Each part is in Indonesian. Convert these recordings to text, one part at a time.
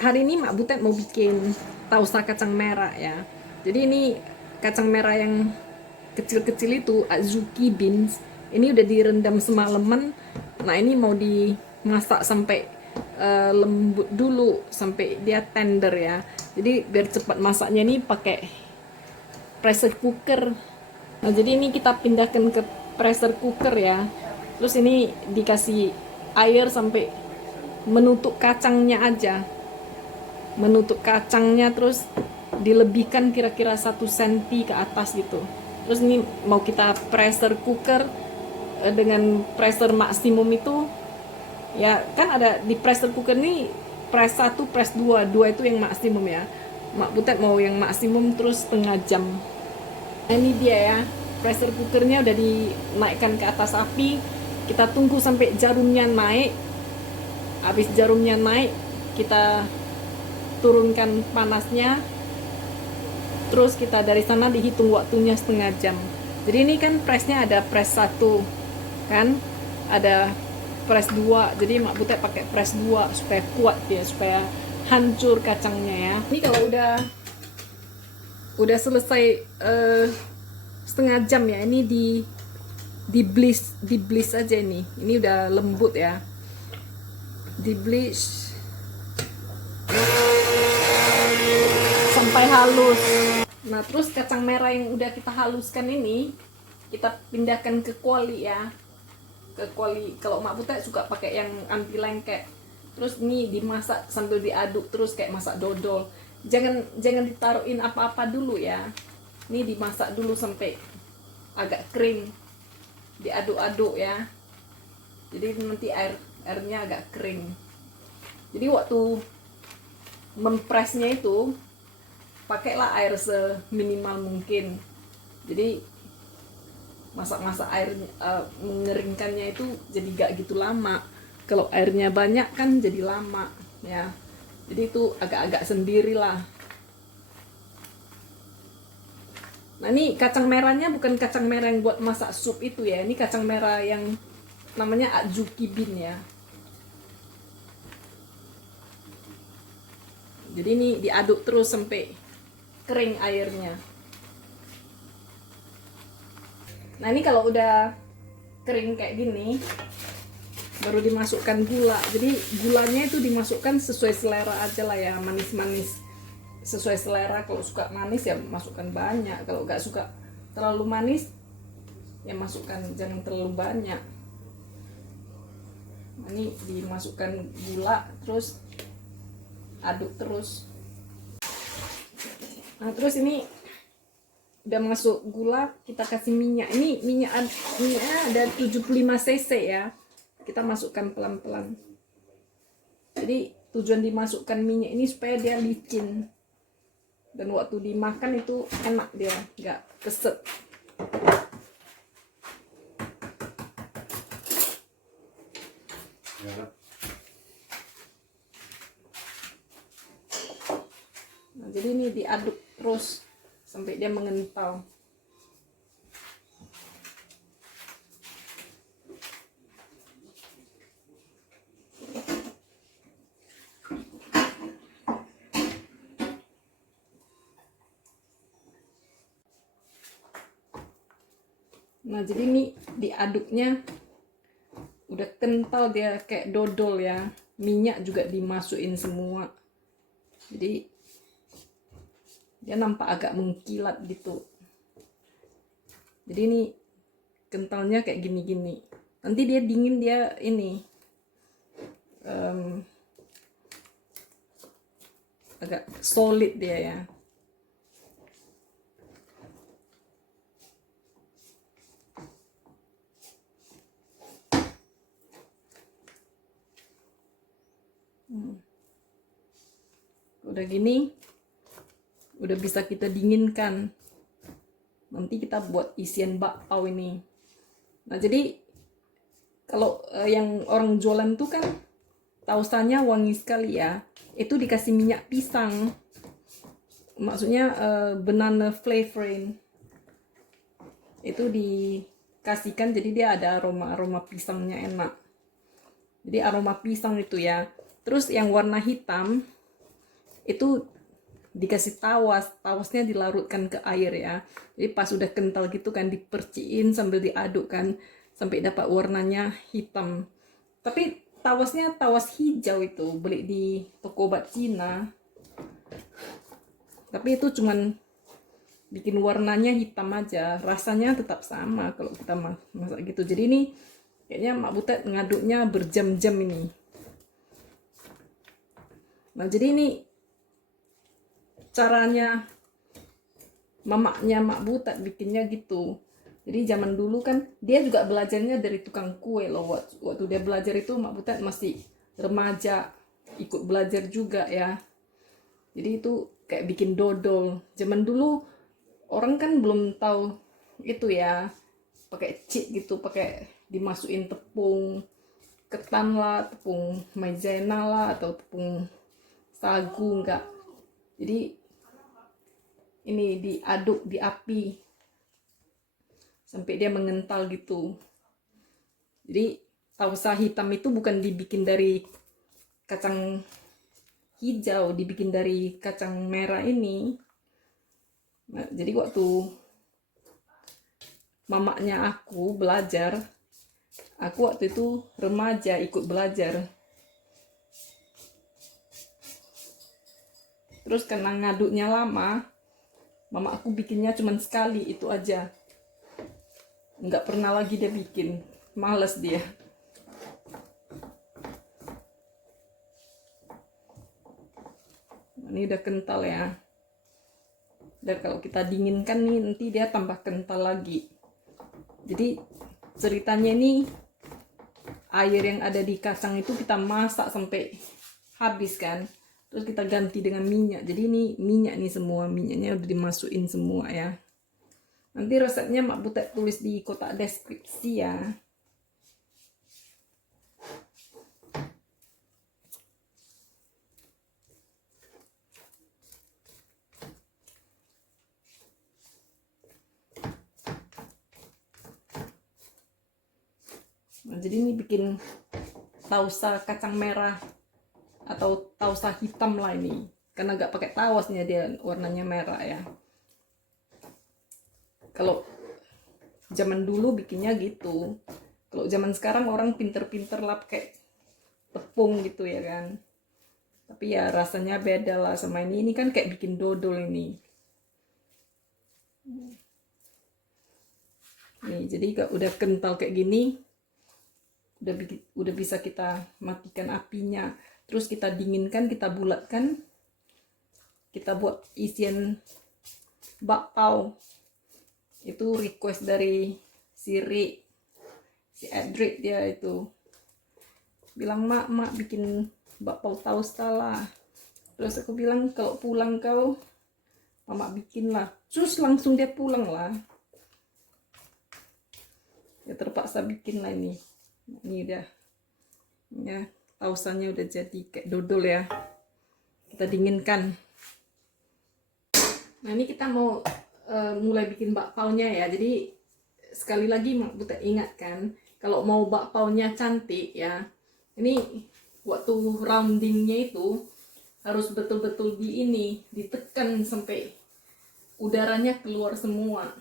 hari ini Mak Butet mau bikin tausa kacang merah ya. Jadi ini kacang merah yang kecil-kecil itu, Azuki beans. Ini udah direndam semalaman. Nah ini mau dimasak sampai lembut dulu, sampai dia tender ya. Jadi biar cepat masaknya ini pakai pressure cooker. Nah jadi ini kita pindahkan ke pressure cooker ya. Terus ini dikasih air sampai menutup kacangnya aja, terus dilebihkan kira-kira 1 cm ke atas gitu. Terus ini mau kita pressure cooker dengan pressure maksimum itu ya, kan ada di pressure cooker nih press 1 press 2 itu yang maksimum ya. Mak Butet mau yang maksimum terus setengah jam. Nah ini dia ya, pressure cookernya udah dinaikkan ke atas api. Kita tunggu sampai jarumnya naik. Habis jarumnya naik, kita turunkan panasnya. Terus kita dari sana dihitung waktunya setengah jam. Jadi ini kan pressnya ada press 1 kan, ada press 2. Jadi Mak Butet pakai press 2 supaya kuat ya, supaya hancur kacangnya ya. Ini kalau udah selesai setengah jam ya, ini di bliss aja ini. Ini udah lembut ya. Di bliss sampai halus. Nah terus kacang merah yang udah kita haluskan ini kita pindahkan ke kuali ya, ke kuali. Kalau Mak Butet suka pakai yang anti lengket. Terus ini dimasak sambil diaduk terus kayak masak dodol. Jangan ditaruhin apa-apa dulu ya. Ini dimasak dulu sampai agak kering, diaduk-aduk ya. Jadi nanti airnya agak kering. Jadi waktu mempresnya itu pakailah air seminimal mungkin. Jadi masak-masak airnya, mengeringkannya itu jadi gak gitu lama. Kalau airnya banyak kan jadi lama ya. Jadi itu agak-agak sendirilah. Nah ini kacang merahnya bukan kacang merah yang buat masak sup itu ya. Ini kacang merah yang namanya Azuki bean ya. Jadi ini diaduk terus sampai kering airnya. Nah ini kalau udah kering kayak gini baru dimasukkan gula. Jadi gulanya itu dimasukkan sesuai selera aja lah ya, manis-manis sesuai selera. Kalau suka manis ya masukkan banyak, kalau nggak suka terlalu manis ya masukkan jangan terlalu banyak. Nah, ini dimasukkan gula terus aduk terus. Nah terus ini udah masuk gula, kita kasih minyak. Ini minyaknya ada 75 cc ya. Kita masukkan pelan-pelan. Jadi tujuan dimasukkan minyak ini supaya dia licin. Dan waktu dimakan itu enak, dia nggak keset. Nah, jadi ini diaduk terus sampai dia mengental. Nah jadi ini diaduknya udah kental, dia kayak dodol ya. Minyak juga dimasukin semua. Jadi dia nampak agak mengkilat gitu. Jadi ini kentalnya kayak gini-gini. Nanti dia dingin, dia ini agak solid dia ya. Udah gini, udah bisa kita dinginkan. Nanti kita buat isian bakpao ini. Nah jadi kalau yang orang jualan tuh kan tausanya wangi sekali ya. Itu dikasih minyak pisang. Maksudnya banana flavoring. Itu dikasihkan jadi dia ada aroma pisangnya enak. Jadi aroma pisang itu ya. Terus yang warna hitam itu dikasih tawasnya dilarutkan ke air ya. Jadi pas udah kental gitu kan diperciin sambil diaduk kan sampai dapat warnanya hitam. Tapi tawasnya tawas hijau, itu beli di toko obat Cina. Tapi itu cuman bikin warnanya hitam aja, rasanya tetap sama kalau kita masak gitu. Jadi ini kayaknya Mak Butet ngaduknya berjam-jam ini. Nah jadi ini caranya mamaknya Mak Butet bikinnya gitu. Jadi zaman dulu kan dia juga belajarnya dari tukang kue loh. Waktu dia belajar itu Mak Butet masih remaja, ikut belajar juga ya. Jadi itu kayak bikin dodol. Zaman dulu orang kan belum tahu itu ya, pakai chip gitu, pakai dimasukin tepung ketan lah, tepung maizena lah, atau tepung sagu, enggak. Jadi ini diaduk di api sampai dia mengental gitu. Jadi tausa hitam itu bukan dibikin dari kacang hijau, dibikin dari kacang merah ini. Nah, jadi waktu mamaknya aku belajar, aku waktu itu remaja ikut belajar. Terus karena ngaduknya lama, mama aku bikinnya cuma sekali itu aja. Nggak pernah lagi dia bikin, males dia. Ini udah kental ya. Dan kalau kita dinginkan nih nanti dia tambah kental lagi. Jadi ceritanya ini air yang ada di kacang itu kita masak sampai habis kan. Terus kita ganti dengan minyak. Jadi ini minyak nih semua, minyaknya udah dimasukin semua ya. Nanti resepnya Mak Butet tulis di kotak deskripsi ya. Nah, jadi ini bikin tausa kacang merah atau tausa hitam lah ini, karena nggak pakai tawasnya dia warnanya merah ya. Kalau zaman dulu bikinnya gitu. Kalau zaman sekarang orang pinter-pinter lah pakai tepung gitu ya kan. Tapi ya rasanya beda lah sama ini. Ini kan kayak bikin dodol ini. Nih, jadi kalau udah kental kayak gini, udah bisa kita matikan apinya. Terus kita dinginkan, kita bulatkan. Kita buat isian bakpao. Itu request dari si Edric, dia itu bilang, mak bikin bakpao tausta lah. Terus aku bilang kalau pulang kau mama bikin lah. Terus langsung dia pulang lah, ya terpaksa bikin lah ini. Ini udah ya, tausanya udah jadi kayak dodol ya, kita dinginkan. Nah ini kita mau mulai bikin bakpaonya ya. Jadi sekali lagi Mak Butet ingatkan, kalau mau bakpaonya cantik ya, ini waktu roundingnya itu harus betul-betul ditekan sampai udaranya keluar semua.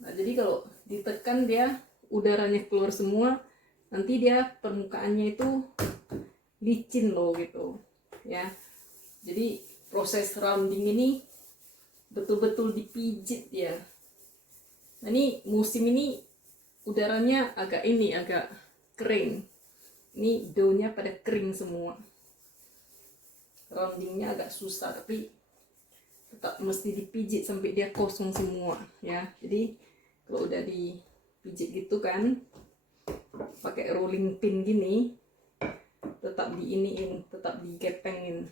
Nah jadi kalau ditekan dia udaranya keluar semua, nanti dia permukaannya itu licin loh gitu ya. Jadi proses rounding ini betul-betul dipijit ya. Nah ini musim ini udaranya agak kering. Ini daunnya pada kering semua. Roundingnya agak susah, tapi tetap mesti dipijit sampai dia kosong semua ya. Jadi kalau udah dipijit gitu kan, pakai rolling pin gini, tetap tetap digepengin.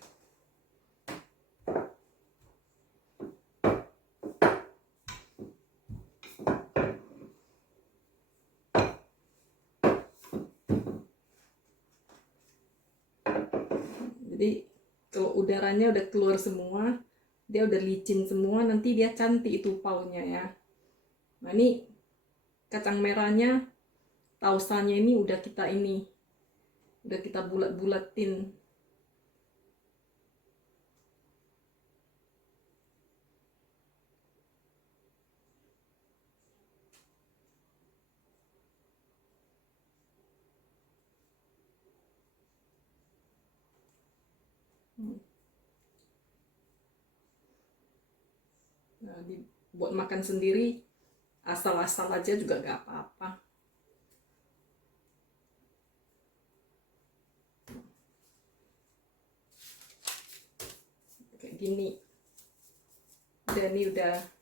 Jadi kalau udaranya udah keluar semua, dia udah licin semua, nanti dia cantik itu paunya ya. Nah ini kacang merahnya, tausanya ini udah kita Udah kita bulat-bulatin. Nah, buat makan sendiri asal-asal aja juga gak apa-apa. Kayak gini. Dan ini udah